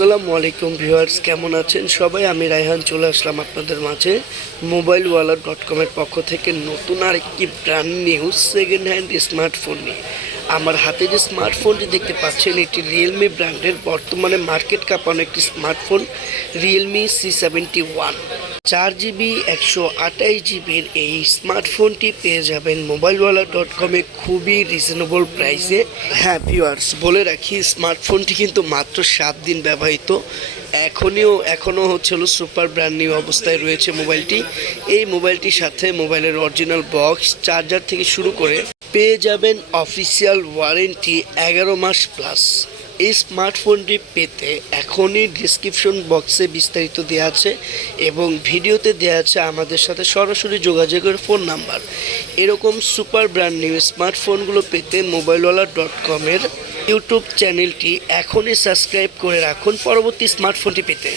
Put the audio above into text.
আসসালামু আলাইকুম ভিউয়ার্স, কেমন আছেন সবাই? আমি রায়হান চলে আসলাম আপনাদের মাঝে mobilewaller.com-এর পক্ষ থেকে নতুন আরেকটি brand new second hand smartphone নিয়ে। আমার হাতে যে স্মার্টফোনটি দেখতে পাচ্ছেন এটি রিয়েলমি ব্র্যান্ডের বর্তমানে মার্কেট কাঁপানো একটি স্মার্টফোন, রিয়েলমি C71। 4GB 128GBর এই স্মার্টফোনটি পেয়ে যাবেন mobilewaller.com-এ খুবই রিজনেবল প্রাইসে। হ্যাঁ ভিউয়ার্স, বলে রাখি স্মার্টফোনটি কিন্তু মাত্র 7 দিন ব্যবহৃত। এখনও হলো সুপার ব্র্যান্ড নিউ অবস্থায় রয়েছে মোবাইলটি। এই মোবাইলটির সাথে মোবাইলের অরিজিনাল বক্স, চার্জার থেকে শুরু করে পেয়ে যাবেন অফিসিয়াল ওয়ারেন্টি 11 মাস প্লাস। এই স্মার্টফোনটি পেতে এখনই ডিসক্রিপশন বক্সে বিস্তারিত দেওয়া আছে এবং ভিডিওতে দেওয়া আছে আমাদের সাথে সরাসরি যোগাযোগের ফোন নাম্বার। এরকম সুপার ব্র্যান্ড নিউ স্মার্টফোনগুলো পেতে mobilewaller.com-এর ইউটিউব চ্যানেলটি এখনই সাবস্ক্রাইব করে রাখুন পরবর্তী স্মার্টফোনটি পেতে।